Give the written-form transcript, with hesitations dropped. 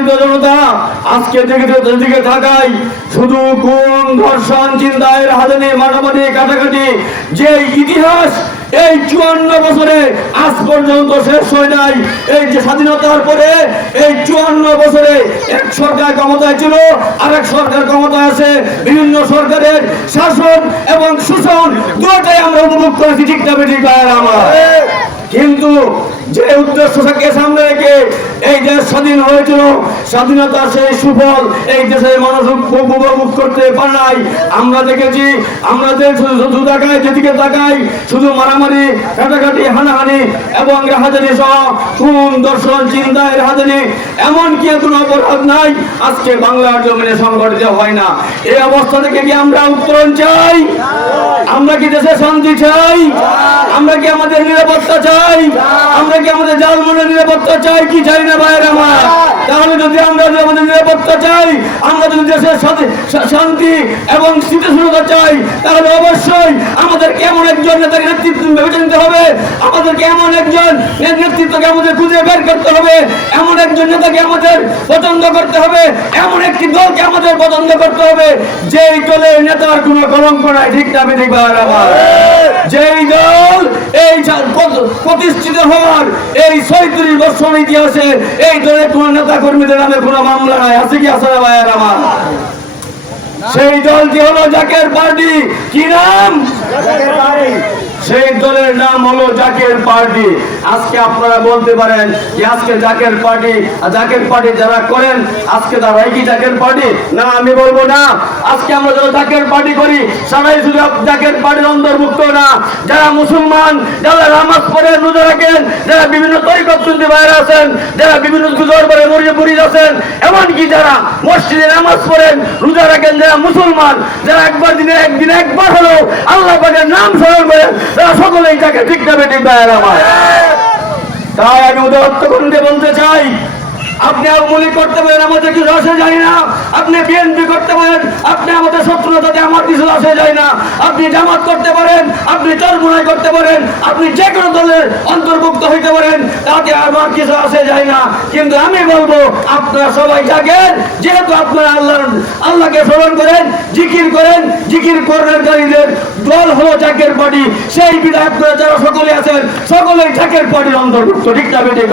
সম্মানিত জনতা, আজকে দিকে থাকাই শুধু কোন ধর্ষণ, চিন্তায় রাহাজানি, মারামারি, কাটাকাটি যে ইতিহাস এই 54 বছরে আজ পর্যন্ত শেষ হয় নাই। এই যে স্বাধীনতার পরে এই 54 বছরে এক সরকার ক্ষমতায় ছিল, আরেক সরকার ক্ষমতায় আছে। বিভিন্ন সরকারের শাসন এবং শোষণ দুটোই আমরা উপভোগ করেছি, ঠিক না বেঠিক ভাইয়েরা আমার? কিন্তু যে উদ্দেশ্যটাকে সামনে রেখে এই দেশ স্বাধীন হয়েছিল, স্বাধীনতার সেই সুফল এই দেশের মানুষ উপভোগ করতে পারে নাই। আমরা দেখেছি, আমাদের শুধু তাকাই, যেদিকে তাকাই শুধু মারামারি, কাটাকাটি, হানাহানি এবং রাহাজানি সহ খুন, দর্শন, চিন্তায় রাহাজানি, এমনকি কোনো অপরাধ নাই আজকে বাংলার জমিনে সংগঠিত হয় না। এই অবস্থা থেকে কি আমরা উত্তরণ চাই? আমরা কি দেশে শান্তি চাই? আমরা কি আমাদের নিরাপত্তা চাই? আমরা কি আমাদের জালমনের নিরাপত্তা চাই কি চাই না ভাইয়ের আমার? তাহলে যদি আমরা আমাদের নিরাপত্তা চাই, আমরা যদি দেশের সাথে শান্তি এবং স্থিতিশীলতা চাই, তাহলে অবশ্যই আমাদেরকে এমন একজন নেতাকে নেতৃত্ব ভেবে নিতে হবে। আমাদেরকে এমন একজন নেতৃত্বকে আমাদের খুঁজে বের করতে হবে, এমন একজন নেতাকে আমাদের পছন্দ করতে হবে, এমন একটি দলকে আমাদের পছন্দ করতে হবে যেই দলের নেতার কোনো কলঙ্ক নাই, ঠিক না বেঠিক ভাইয়ের আমার? যেই দল এই প্রতিষ্ঠিত হওয়ার এই ৩৬ বছর ইতিহাসে এই দলের কোন নেতা কর্মীদের নামে কোন মামলা নাই, আছে কি আছে না ভাইয়ের আমার? সেই দলটি হলো জাকের পার্টি। কি নাম? সেই দলের নাম হলো জাকের পার্টি। আজকে আপনারা বলতে পারেন যে আজকে জাকের পার্টি যারা করেন আজকে তারাই কি জাকের পার্টি? না, আমি বলবো না। আজকে আমরা যারা জাকের পার্টি করি সবাই শুধু জাকের পার্টির অন্তর্ভুক্ত না। যারা মুসলমান, যারা নামাজ পড়েন, রোজা রাখেন, যারা বিভিন্ন তরিকতপন্থী ভাইরা আছেন, যারা বিভিন্ন দরবারে মুরিদ আছেন, এমনকি যারা মসজিদে নামাজ পড়েন, রোজা রাখেন, যারা মুসলমান, যারা একদিনে একবার হলো আল্লাহ পাকের নাম স্মরণ করেন, তারা সকলেই তাকে ঠিক না বেঠিক ভাইয়ের আমার? তাই আমি উদাহরণ করে বলতে চাই, আপনি আওয়ামী করতে পারেন, আমাদের কিছু আসে যায় না। আপনি বিএনপি করতে পারেন, আপনি আমাদের শত্রুতাতে আমার কিছু আসে যায় না। আপনি জামাত করতে পারেন, আপনি চরমুনাই করতে পারেন, আপনি যে কোনো দলের অন্তর্ভুক্ত হইতে পারেন, তাতে আমার কিছু আসে যায় না। কিন্তু আমি বলবো আপনারা সবাই জাগেন, যেহেতু আপনারা আল্লাহকে স্মরণ করেন, জিকির করণকারীদের দল হলো জাকের পার্টি। সেই বিধায়ক যারা সকলে আছেন সকলেই জাকের পার্টির অন্তর্ভুক্ত, ঠিক না বেঠিক?